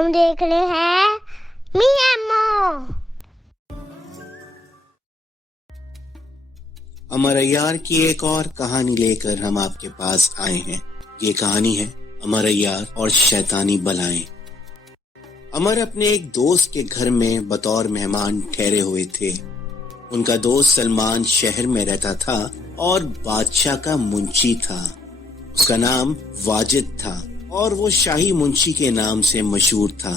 हम देख रहे हैं मियामो। अमर अय्यार की एक और कहानी लेकर हम आपके पास आए हैं। ये कहानी है अमर अय्यार और शैतानी बलाएं। अमर अपने एक दोस्त के घर में बतौर मेहमान ठहरे हुए थे। उनका दोस्त सलमान शहर में रहता था और बादशाह का मुंशी था। उसका नाम वाजिद था और वो शाही मुंशी के नाम से मशहूर था।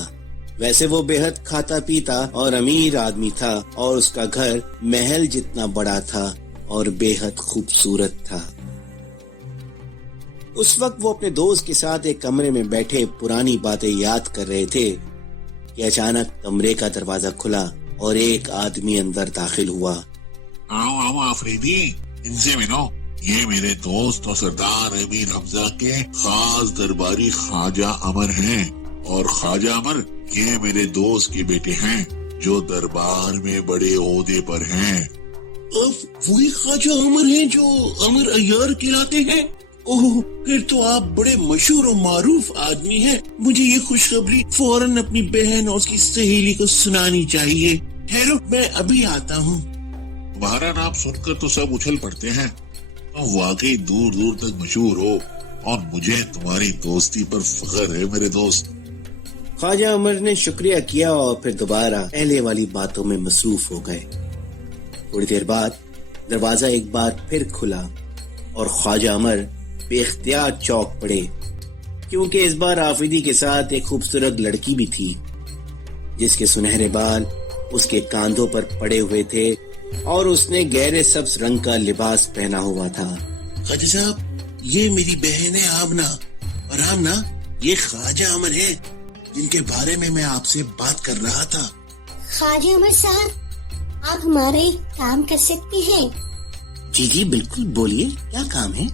वैसे वो बेहद खाता पीता और अमीर आदमी था और उसका घर महल जितना बड़ा था और बेहद खूबसूरत था। उस वक्त वो अपने दोस्त के साथ एक कमरे में बैठे पुरानी बातें याद कर रहे थे कि अचानक कमरे का दरवाजा खुला और एक आदमी अंदर दाखिल हुआ। आओ आफरीदी, इनसे मिलो। ये मेरे दोस्त और सरदार अमीर हमजा के खास दरबारी ख्वाजा अमर हैं। और ख्वाजा अमर ये मेरे दोस्त के बेटे हैं जो दरबार में बड़े ओहदे पर हैं। वही ख्वाजा अमर हैं जो अमर अय्यार कहलाते हैं? ओह, फिर तो आप बड़े मशहूर और मारूफ आदमी हैं। मुझे ये खुशखबरी फौरन अपनी बहन और उसकी सहेली को सुनानी चाहिए। ठहरो, मैं अभी आता हूँ। तुम्हारा नाम सुनकर तो सब उछल पड़ते हैं। तुम वाकई दूर दूर तक मशहूर हो और मुझे तुम्हारी दोस्ती पर फख्र है मेरे दोस्त। ख्वाजा अमर ने शुक्रिया किया और फिर दोबारा पहले वाली बातों में मसरूफ हो गए। थोड़ी देर बाद दरवाजा एक बार फिर खुला और ख्वाजा अमर बेख्तियार चौंक पड़े, क्योंकि इस बार आफरीदी के साथ एक खूबसूरत लड़की भी थी जिसके सुनहरे बाल उसके कांधों पर पड़े हुए थे और उसने गहरे सब्ज रंग का लिबास पहना हुआ था। ख्वाजा साहब, ये मेरी बहन है आमना, और आमना ये ख्वाजा अमर है जिनके बारे में मैं आपसे बात कर रहा था। ख्वाजा अमर साहब, आप हमारे काम कर सकते हैं? जी जी बिल्कुल, बोलिए, क्या काम है?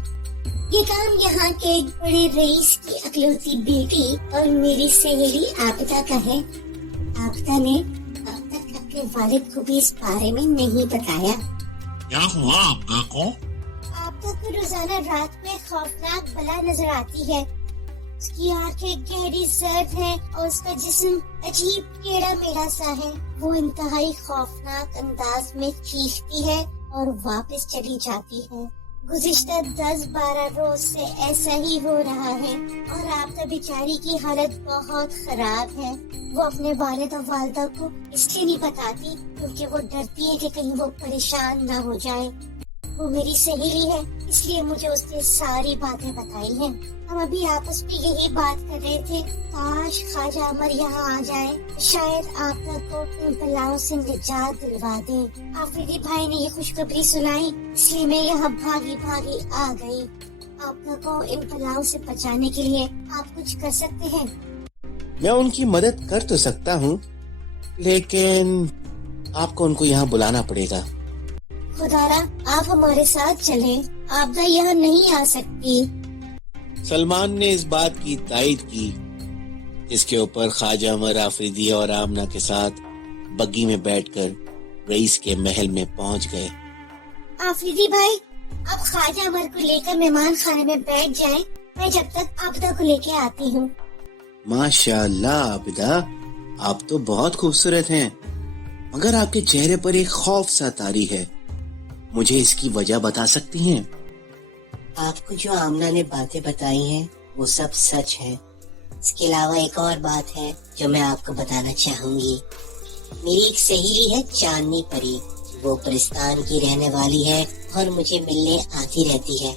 ये काम यहाँ के एक बड़े रईस की अकलौती बेटी और मेरी सहेली आबिदा का है। आबिदा ने अब तक अपने वालिद को भी इस बारे में नहीं बताया। क्या हुआ आबिदा को? आबिदा को रोजाना रात में खौफनाक बला नजर आती है। उसकी आंखें गहरी जर्द हैं और उसका जिस्म अजीब टेढ़ा मेढ़ा सा है। वो इंतहाई खौफनाक अंदाज में चीखती है और वापस चली जाती है। गुज़िश्ता 10-12 रोज से ऐसा ही हो रहा है और आबिदा बेचारी की हालत बहुत खराब है। वो अपने वालिद और वालिदा को इसलिए नहीं बताती क्योंकि वो डरती है कि कहीं वो परेशान ना हो जाए। वो मेरी सहेली है, इसलिए मुझे उसने सारी बातें बताई हैं। हम अभी आपस में यही बात कर रहे थे, काश ख्वाजा अमर यहाँ आ जाए, शायद आबिदा को इन बलाओं से निजात दिलवा दे। आफरीदी भाई ने ये खुशखबरी सुनाई, इसलिए मैं यहाँ भागी भागी आ गई। आबिदा को इन बलाओं से बचाने के लिए आप कुछ कर सकते हैं? मैं उनकी मदद कर तो सकता हूँ, लेकिन आपको उनको यहाँ बुलाना पड़ेगा। खुदारा, आप हमारे साथ चलें, आबिदा यहाँ नहीं आ सकती। सलमान ने इस बात की तायद की, इसके ऊपर ख्वाजा अमर आफरीदी और आमना के साथ बग्गी में बैठकर रईस के महल में पहुंच गए। आफरीदी भाई, आप ख्वाजा अमर को लेकर मेहमान खाने में बैठ जाएं, मैं जब तक आबिदा को लेके आती हूँ। माशाअल्लाह आबिदा, आप तो बहुत खूबसूरत हैं, मगर आपके चेहरे पर एक खौफ सा तारी है। मुझे इसकी वजह बता सकती हैं? आपको जो आमना ने बातें बताई हैं वो सब सच है। इसके अलावा एक और बात है जो मैं आपको बताना चाहूंगी। मेरी एक सहेली है चांदनी परी, वो परिस्तान की रहने वाली है और मुझे मिलने आती रहती है।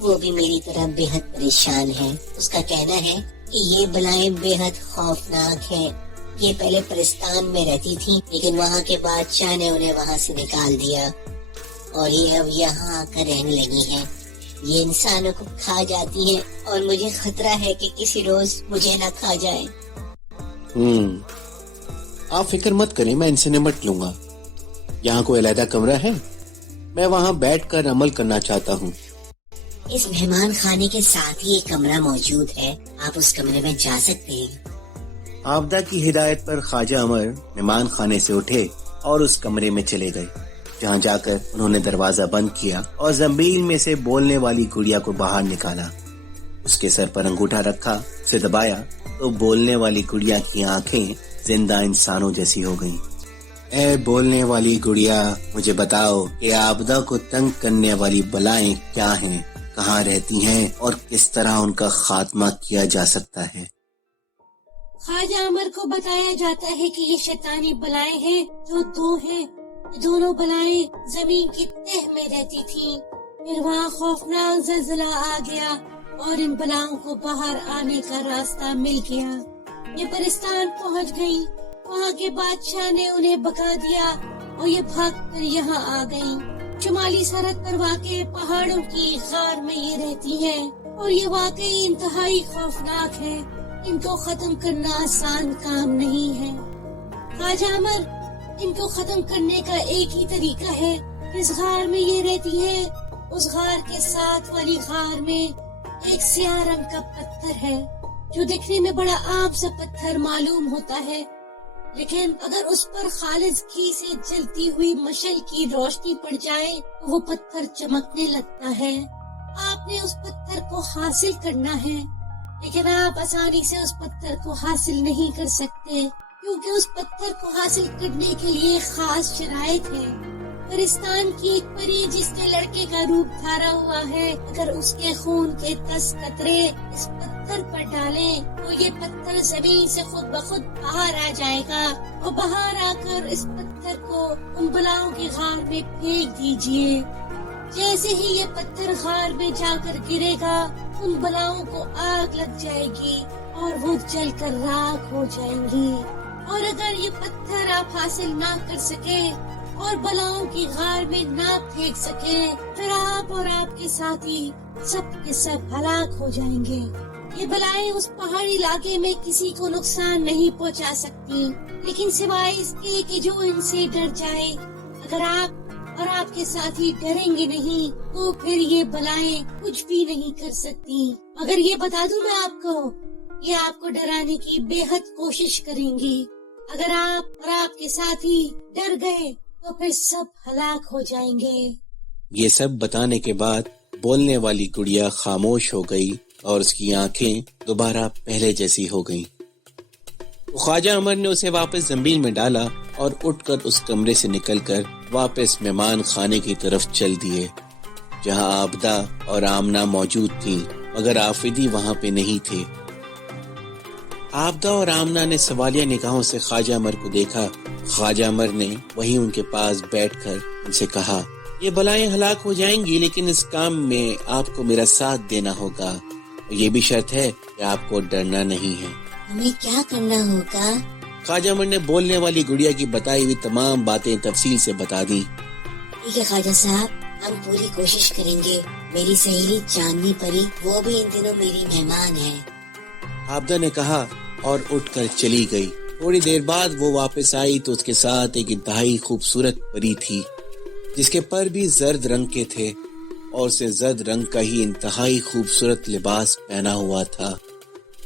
वो भी मेरी तरह बेहद परेशान है। उसका कहना है कि ये बलाएं बेहद खौफनाक हैं। ये पहले परिस्तान में रहती थी, लेकिन वहाँ के बादशाह ने उन्हें वहाँ से निकाल दिया और ये अब यहाँ आकर रहने लगी हैं। ये इंसानों को खा जाती हैं और मुझे खतरा है कि किसी रोज मुझे न खा जाए। आप फिक्र मत करें, मैं इनसे निपट लूंगा। यहाँ कोई अलग कमरा है, मैं वहाँ बैठकर अमल करना चाहता हूँ। इस मेहमान खाने के साथ ही एक कमरा मौजूद है, आप उस कमरे में जा सकते हैं। आबिदा की हिदायत पर ख्वाजा अमर मेहमान खाने से उठे और उस कमरे में चले गए, जहाँ जाकर उन्होंने दरवाजा बंद किया और जमीन में से बोलने वाली गुड़िया को बाहर निकाला। اس کے سر پر انگوٹھا رکھا، اسے دبایا تو بولنے والی گڑیا کی آنکھیں زندہ انسانوں جیسی ہو گئیں۔ اے بولنے والی گڑیا، مجھے بتاؤ کہ آبدہ کو تنگ کرنے والی بلائیں کیا ہیں، کہاں رہتی ہیں اور کس طرح ان کا خاتمہ کیا جا سکتا ہے؟ خواجہ عمر کو بتایا جاتا ہے کہ یہ شیطانی بلائیں ہیں جو دو ہیں۔ دونوں بلائیں زمین کی تہ میں رہتی تھیں، پھر وہاں خوفناک زلزلہ آ گیا اور ان بلاؤں کو باہر آنے کا راستہ مل گیا۔ یہ پرستان پہنچ گئی، وہاں کے بادشاہ نے انہیں بھگا دیا اور یہ بھاگ کر یہاں آ گئیں۔ شمالی سرحد پر واقع پہاڑوں کی غار میں یہ رہتی ہیں اور یہ واقعی انتہائی خوفناک ہے۔ ان کو ختم کرنا آسان کام نہیں ہے۔ خواجہ عمر، ان کو ختم کرنے کا ایک ہی طریقہ ہے۔ اس غار میں یہ رہتی ہے، اس غار کے ساتھ والی غار میں ایک سیاہ رنگ کا پتھر ہے جو دیکھنے میں بڑا عام سا پتھر معلوم ہوتا ہے، لیکن اگر اس پر خالص گھی سے جلتی ہوئی مشعل کی روشنی پڑ جائے تو وہ پتھر چمکنے لگتا ہے۔ آپ نے اس پتھر کو حاصل کرنا ہے، لیکن آپ آسانی سے اس پتھر کو حاصل نہیں کر سکتے کیونکہ اس پتھر کو حاصل کرنے کے لیے خاص شرائط ہے۔ پرستان کی ایک پری جس نے لڑکے کا روپ دھارا ہوا ہے، اگر اس کے خون کے 10 قطرے اس پتھر پر ڈالیں تو یہ پتھر زمین سے خود بخود باہر آ جائے گا اور باہر آ کر اس پتھر کو ان بلاؤں کی غار میں پھینک دیجئے۔ جیسے ہی یہ پتھر غار میں جا کر گرے گا، ان بلاؤں کو آگ لگ جائے گی اور وہ جل کر راکھ ہو جائیں گی۔ اور اگر یہ پتھر آپ حاصل نہ کر سکے اور بلاؤں کی غار میں نہ پھینک سکے، پھر آپ اور آپ کے ساتھی سب کے سب ہلاک ہو جائیں گے۔ یہ بلائیں اس پہاڑی علاقے میں کسی کو نقصان نہیں پہنچا سکتی، لیکن سوائے اس کے کہ جو ان سے ڈر جائے۔ اگر آپ اور آپ کے ساتھی ڈریں گے نہیں تو پھر یہ بلائیں کچھ بھی نہیں کر سکتی۔ مگر یہ بتا دوں میں آپ کو، یہ آپ کو ڈرانے کی بے حد کوشش کریں گی۔ اگر آپ اور آپ کے ساتھی ڈر گئے تو پھر سب ہلاک ہو جائیں گے۔ یہ سب بتانے کے بعد بولنے والی گڑیا خاموش ہو گئی اور اس کی آنکھیں دوبارہ پہلے جیسی ہو گئیں۔ خواجہ عمر نے اسے واپس زنبیل میں ڈالا اور اٹھ کر اس کمرے سے نکل کر واپس مہمان خانے کی طرف چل دیے، جہاں آبدہ اور آمنہ موجود تھیں، مگر آفیدی وہاں پہ نہیں تھے۔ آبدہ اور آمنہ نے سوالیہ نگاہوں سے خواجہ عمر کو دیکھا۔ خواجہ عمر نے وہیں ان کے پاس بیٹھ کر ان سے کہا، یہ بلائیں ہلاک ہو جائیں گی، لیکن اس کام میں آپ کو میرا ساتھ دینا ہوگا، اور یہ بھی شرط ہے کہ آپ کو ڈرنا نہیں ہے۔ ہمیں کیا کرنا ہوگا؟ خواجہ عمر نے بولنے والی گڑیا کی بتائی ہوئی تمام باتیں تفصیل سے بتا دی۔ ٹھیک ہے خواجہ صاحب، ہم پوری کوشش کریں گے۔ میری سہیلی چاندنی پری، وہ بھی ان دنوں میری مہمان ہے۔ آبدہ نے کہا اور اٹھ کر چلی گئی۔ تھوڑی دیر بعد وہ واپس آئی تو اس کے ساتھ ایک انتہائی خوبصورت پری تھی، جس کے پر بھی زرد رنگ کے تھے اور اسے زرد رنگ کا ہی انتہائی خوبصورت لباس پہنا ہوا تھا۔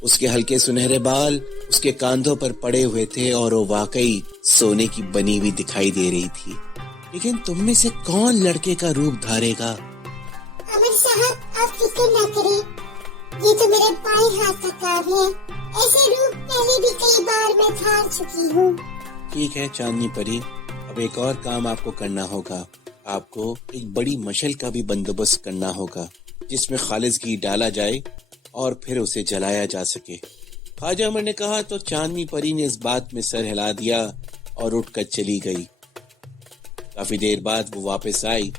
اس کے ہلکے سنہرے بال اس کے کاندھوں پر پڑے ہوئے تھے اور وہ واقعی سونے کی بنی ہوئی دکھائی دے رہی تھی۔ لیکن تم میں سے کون لڑکے کا روپ دھارے گا؟ عمر صاحب، آپ فکر نہ کریں، یہ تو میرے بائیں ہاتھ کا کام ہے۔ ایسے روپ پہلے بھی کئی بار میں دھار چکی ہوں۔ ٹھیک ہے چاندنی پری، اب ایک اور کام آپ کو کرنا ہوگا۔ آپ کو ایک بڑی مشعل کا بھی بندوبست کرنا ہوگا، جس میں خالص گھی ڈالا جائے اور پھر اسے جلایا جا سکے۔ خواجہ عمر نے کہا تو چاندنی پری نے اس بات میں سر ہلا دیا اور اٹھ کر چلی گئی۔ کافی دیر بعد وہ واپس آئی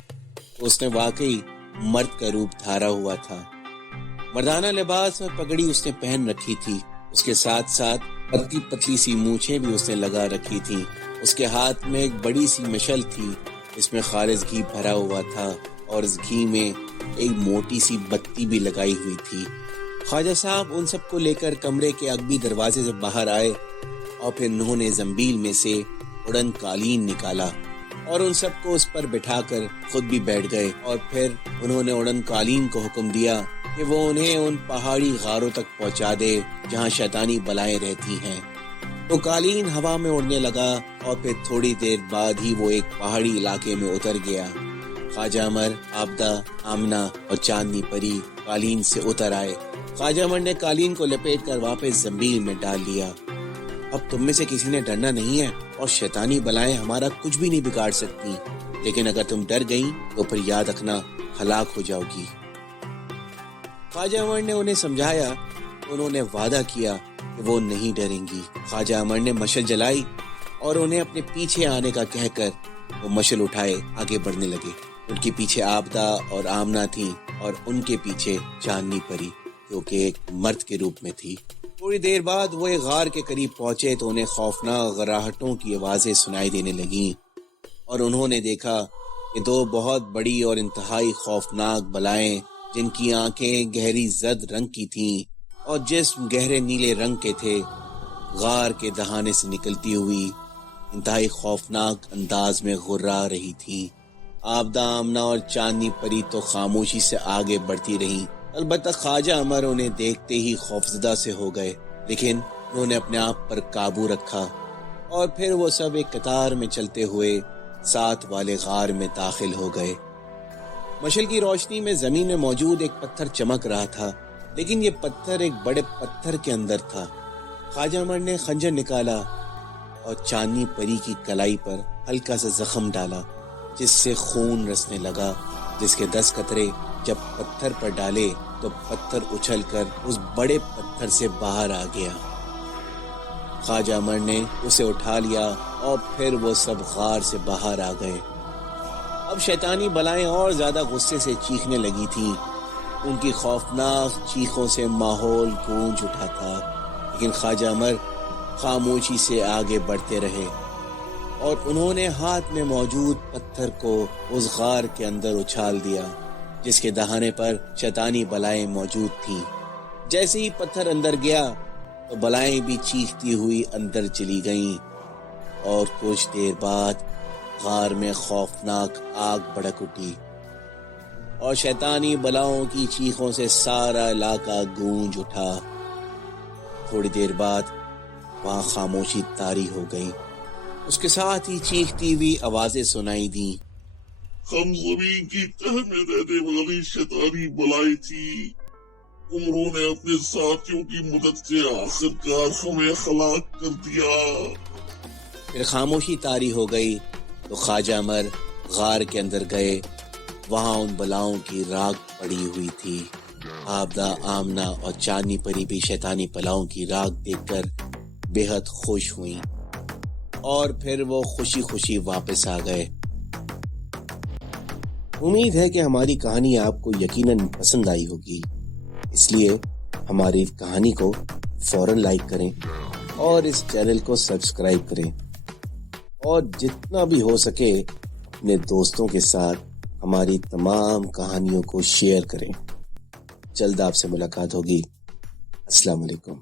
تو اس نے واقعی مرد کا روپ دھارا ہوا تھا۔ مردانہ لباس اور پگڑی اس نے پہن رکھی تھی، اس کے ساتھ ساتھ پتلی پتلی سی مونچھیں بھی اس نے لگا رکھی تھی۔ اس کے ہاتھ میں ایک بڑی سی مشعل تھی، اس میں خالص گھی بھرا ہوا تھا اور اس گھی میں ایک موٹی سی بتی بھی لگائی ہوئی تھی۔ خواجہ صاحب ان سب کو لے کر کمرے کے عقبی دروازے سے باہر آئے اور پھر انہوں نے زنبیل میں سے اڑن قالین نکالا اور ان سب کو اس پر بٹھا کر خود بھی بیٹھ گئے، اور پھر انہوں نے اڑن قالین کو حکم دیا کہ وہ انہیں ان پہاڑی غاروں تک پہنچا دے جہاں شیطانی بلائیں رہتی ہیں۔ تو قالین ہوا میں اڑنے لگا اور پھر تھوڑی دیر بعد ہی وہ ایک پہاڑی علاقے میں اتر گیا۔ خواجہ عمر، آبدہ، آمنہ اور چاندنی پری قالین سے اتر آئے۔ ख्वाजा अमर ने कालीन को लपेट कर वापस जमीन में डाल लिया। अब तुम में से किसी ने डरना नहीं है और शैतानी बलाएं हमारा कुछ भी नहीं बिगाड़ सकती, लेकिन अगर तुम डर गई तो फिर याद रखना हलाक हो जाओगी। ख्वाजा अमर ने उन्हें समझाया। उन्होंने वादा किया कि वो नहीं डरेंगी। ख्वाजा अमर ने मशल जलाई और उन्हें अपने पीछे आने का कहकर वो मशल उठाए आगे बढ़ने लगे। उनके पीछे आबदा और आमना थी और उनके पीछे चांदनी परी, जो कि एक मर्द के रूप में थी। थोड़ी देर बाद वो एक गार के करीब पहुंचे तो उन्हें खौफनाक गराहटों की आवाजें सुनाई देने लगीं और उन्होंने देखा कि दो बहुत बड़ी और इंतहाई खौफनाक बलाएं, जिनकी आंखें गहरी जर्द रंग की थीं और जिस्म गहरे नीले रंग के थे, गार के दहाने से निकलती हुई इंतहाई खौफनाक अंदाज में गुर्रा रही थी। आबदा, आमना और चांदनी परी तो खामोशी से आगे बढ़ती रहीं। अलबत्ता ख्वाजा अमर उन्हें देखते ही खौफजदा से हो गए, लेकिन उन्होंने अपने आप पर काबू रखा और फिर वो सब एक कतार में चलते हुए साथ वाले गार में दाखिल हो गए। मशल की रोशनी में जमीन में मौजूद एक पत्थर चमक रहा था, लेकिन ये पत्थर एक बड़े पत्थर के अंदर था। ख्वाजा अमर ने खंजर निकाला और चांदनी परी की कलाई पर हल्का सा जख्म डाला, जिससे खून रसने लगा, जिसके 10 कतरे जब पत्थर पर डाले तो पत्थर उछलकर उस बड़े पत्थर से बाहर आ गया। ख्वाजा अमर ने उसे उठा लिया और फिर वो सब गार से बाहर आ गए। अब शैतानी बलाएं और ज्यादा गुस्से से चीखने लगी थीं। उनकी खौफनाक चीखों से माहौल गूंज उठा था, लेकिन ख्वाजा अमर खामोशी से आगे बढ़ते रहे और उन्होंने हाथ में मौजूद पत्थर को उस गार के अंदर उछाल दिया, जिसके दहाने पर शैतानी बलाएं मौजूद थीं। जैसे ही पत्थर अंदर गया तो बलाएं भी चीखती हुई अंदर चली गईं और कुछ देर बाद गार में खौफनाक आग भड़क उठी और शैतानी बलाओं की चीखों से सारा इलाका गूंज उठा। थोड़ी देर बाद वहां खामोशी तारी हो गई। उसके साथ ही चीखती हुई आवाजें सुनाई दी। हम जमीन की तह में रहने वाली शैतानी बलाई थी। उन्होंने अपने साथियों की मदद से आखिरकार हमें हलाक कर दिया। फिर खामोशी तारी हो गई तो ख्वाजा अमर गार के अंदर गए। वहां उन बलाओं की राख पड़ी हुई थी। आबदा, आमना और चांदनी परी भी शैतानी बलाओं की राख देखकर बेहद खुश हुई और फिर वो खुशी खुशी वापस आ गए। उम्मीद है कि हमारी कहानी आपको यकीनन पसंद आई होगी, इसलिए हमारी कहानी को फौरन लाइक करें और इस चैनल को सब्सक्राइब करें और जितना भी हो सके अपने दोस्तों के साथ हमारी तमाम कहानियों को शेयर करें। जल्द आपसे मुलाकात होगी। अस्सलाम वालेकुम।